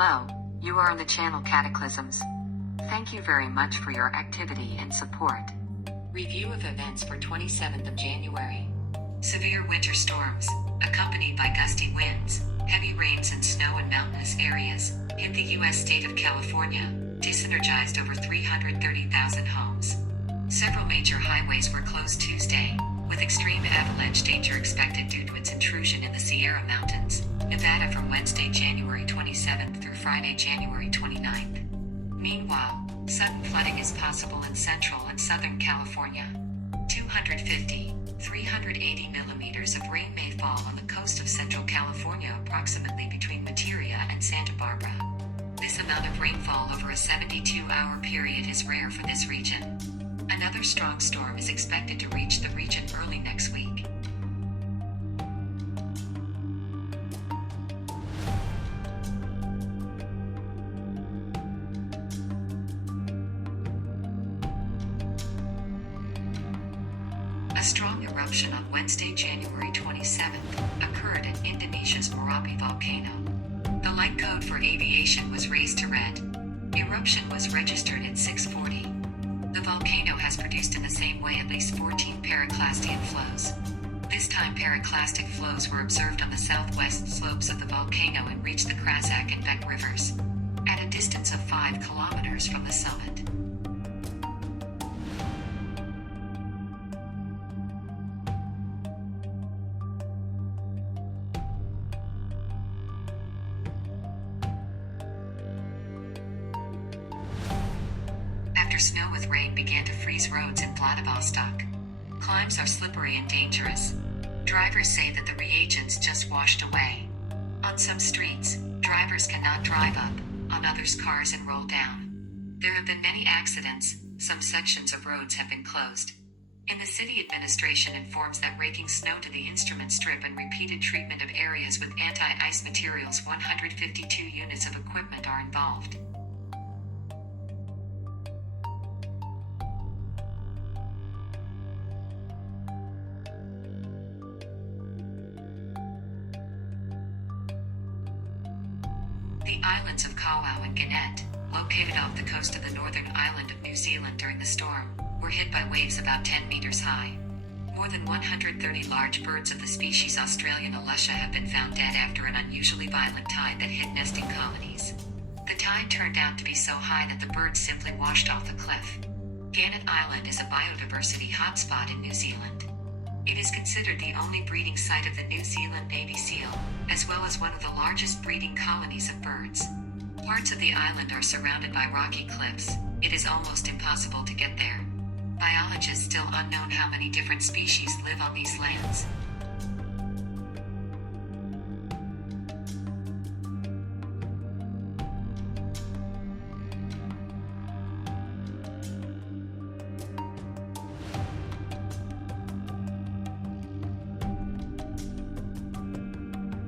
Hello, you are on the channel Cataclysms. Thank you very much for your activity and support. Review of events for 27th of January. Severe winter storms, accompanied by gusty winds, heavy rains and snow in mountainous areas, hit the U.S. state of California, disenergized over 330,000 homes. Several major highways were closed Tuesday, with extreme avalanche danger expected due to its intrusion in the Sierra Mountains, Nevada from Wednesday, January 27th through Friday, January 29th. Meanwhile, sudden flooding is possible in central and southern California. 250, 380 millimeters of rain may fall on the coast of central California, approximately between Materia and Santa Barbara. This amount of rainfall over a 72-hour period is rare for this region. Another strong storm is expected to reach the region early next week. A strong eruption on Wednesday, January 27th, occurred at Indonesia's Merapi volcano. The light code for aviation was raised to red. Eruption was registered at 6:40. The volcano has produced in the same way at least 14 periclastian flows. This time periclastic flows were observed on the southwest slopes of the volcano and reached the Krasak and Bek rivers, at a distance of 5 kilometers from the summit. After snow with rain began to freeze roads in Vladivostok. Climbs are slippery and dangerous. Drivers say that the reagents just washed away. On some streets, drivers cannot drive up, on others cars and roll down. There have been many accidents, some sections of roads have been closed. In the city administration informs that raking snow to the instrument strip and repeated treatment of areas with anti-ice materials, 152 units of equipment are involved. The islands of Kauai and Gannet, located off the coast of the northern island of New Zealand during the storm, were hit by waves about 10 meters high. More than 130 large birds of the species Australian alusha have been found dead after an unusually violent tide that hit nesting colonies. The tide turned out to be so high that the birds simply washed off the cliff. Gannet Island is a biodiversity hotspot in New Zealand. It is considered the only breeding site of the New Zealand Navy seal, as well as one of the largest breeding colonies of birds. Parts of the island are surrounded by rocky cliffs. It is almost impossible to get there. Biologists still unknown how many different species live on these lands.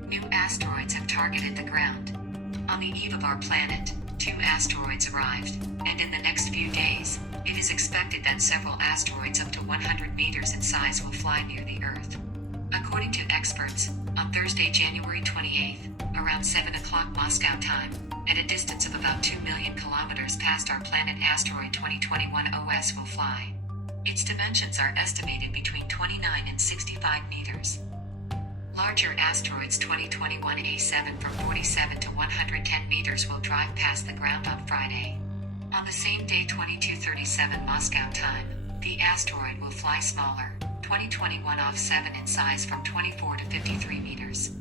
New asteroids have targeted the ground. On the eve of our planet, 2 asteroids arrived, and in the next few days, it is expected that several asteroids up to 100 meters in size will fly near the Earth. According to experts, on Thursday, January 28th, around 7 o'clock Moscow time, at a distance of about 2 million kilometers past our planet, asteroid 2021 OS will fly. Its dimensions are estimated between 29 and 65 meters. Larger asteroids 2021 A7 from 47 to 110 meters will drive past the ground on Friday. On the same day, 2237 Moscow time, the asteroid will fly smaller, 2021 off 7 in size from 24 to 53 meters.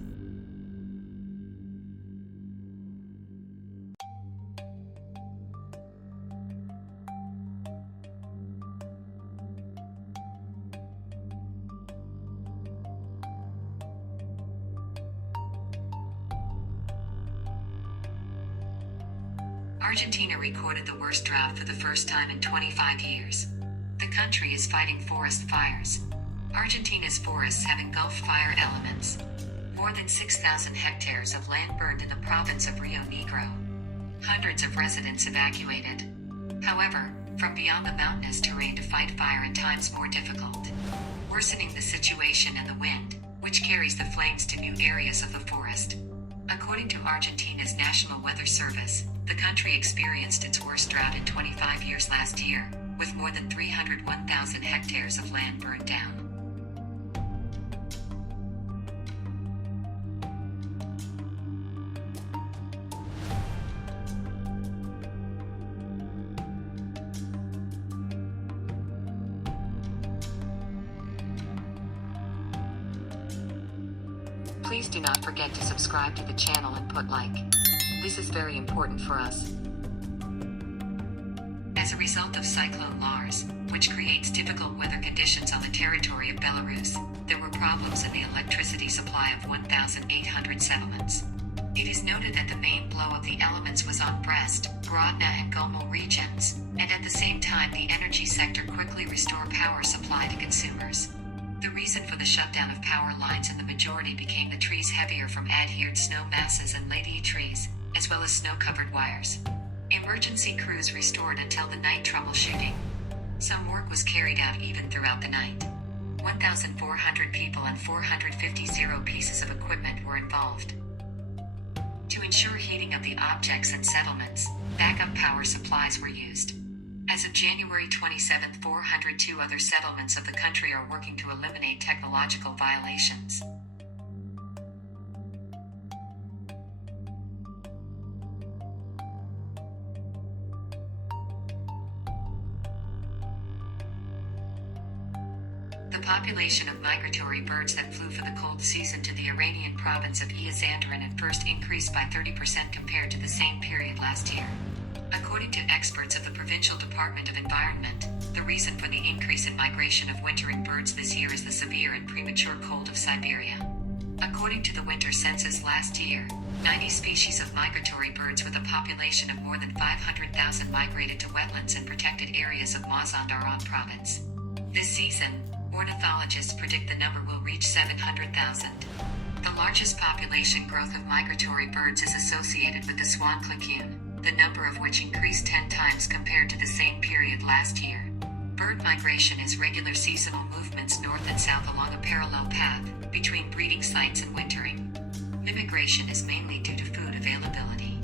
Argentina recorded the worst drought for the first time in 25 years. The country is fighting forest fires. Argentina's forests have engulfed fire elements. More than 6,000 hectares of land burned in the province of Rio Negro. Hundreds of residents evacuated. However, from beyond the mountainous terrain to fight fire at times more difficult, worsening the situation in the wind, which carries the flames to new areas of the forest. According to Argentina's National Weather Service, the country experienced its worst drought in 25 years last year, with more than 301,000 hectares of land burned down. Please do not forget to subscribe to the channel and put like. This is very important for us. As a result of Cyclone Lars, which creates difficult weather conditions on the territory of Belarus, there were problems in the electricity supply of 1,800 settlements. It is noted that the main blow of the elements was on Brest, Grodno and Gomel regions, and at the same time the energy sector quickly restored power supply to consumers. The reason for the shutdown of power lines in the majority became the trees heavier from adhered snow masses and lady trees, as well as snow-covered wires. Emergency crews restored until the night troubleshooting. Some work was carried out even throughout the night. 1,400 people and 450 pieces of equipment were involved. To ensure heating of the objects and settlements, backup power supplies were used. As of January 27, 402 other settlements of the country are working to eliminate technological violations. The population of migratory birds that flew for the cold season to the Iranian province of Iazandaran at first increased by 30% compared to the same period last year. According to experts of the Provincial Department of Environment, the reason for the increase in migration of wintering birds this year is the severe and premature cold of Siberia. According to the winter census last year, 90 species of migratory birds with a population of more than 500,000 migrated to wetlands and protected areas of Mazandaran province. This season, ornithologists predict the number will reach 700,000. The largest population growth of migratory birds is associated with the swan cocoon, the number of which increased 10 times compared to the same period last year. Bird migration is regular seasonal movements north and south along a parallel path between breeding sites and wintering. Migration is mainly due to food availability.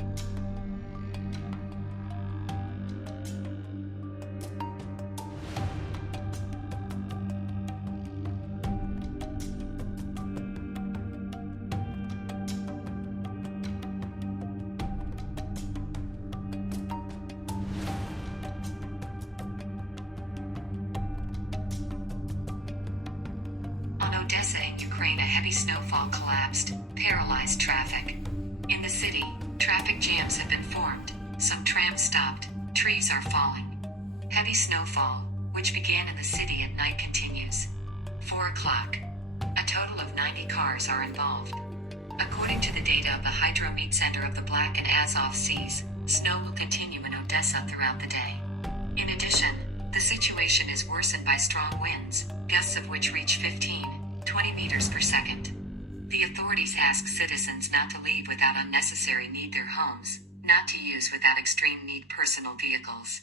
Odessa in Ukraine, a heavy snowfall collapsed, paralyzed traffic. In the city, traffic jams have been formed, some trams stopped, trees are falling. Heavy snowfall, which began in the city at night, continues. 4 o'clock. A total of 90 cars are involved. According to the data of the Hydromet Center of the Black and Azov Seas, snow will continue in Odessa throughout the day. In addition, the situation is worsened by strong winds, gusts of which reach 15-20 meters per second. The authorities ask citizens not to leave without unnecessary need their homes, not to use without extreme need personal vehicles.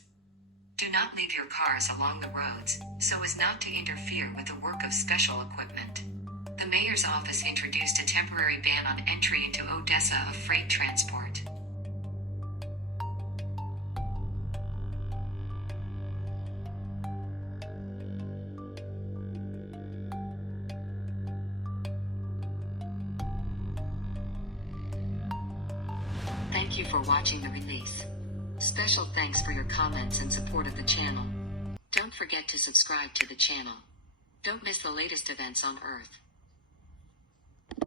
Do not leave your cars along the roads, so as not to interfere with the work of special equipment. The mayor's office introduced a temporary ban on entry into Odessa of freight transport. Thank you for watching the release. Special thanks for your comments and support of the channel. Don't forget to subscribe to the channel. Don't miss the latest events on Earth.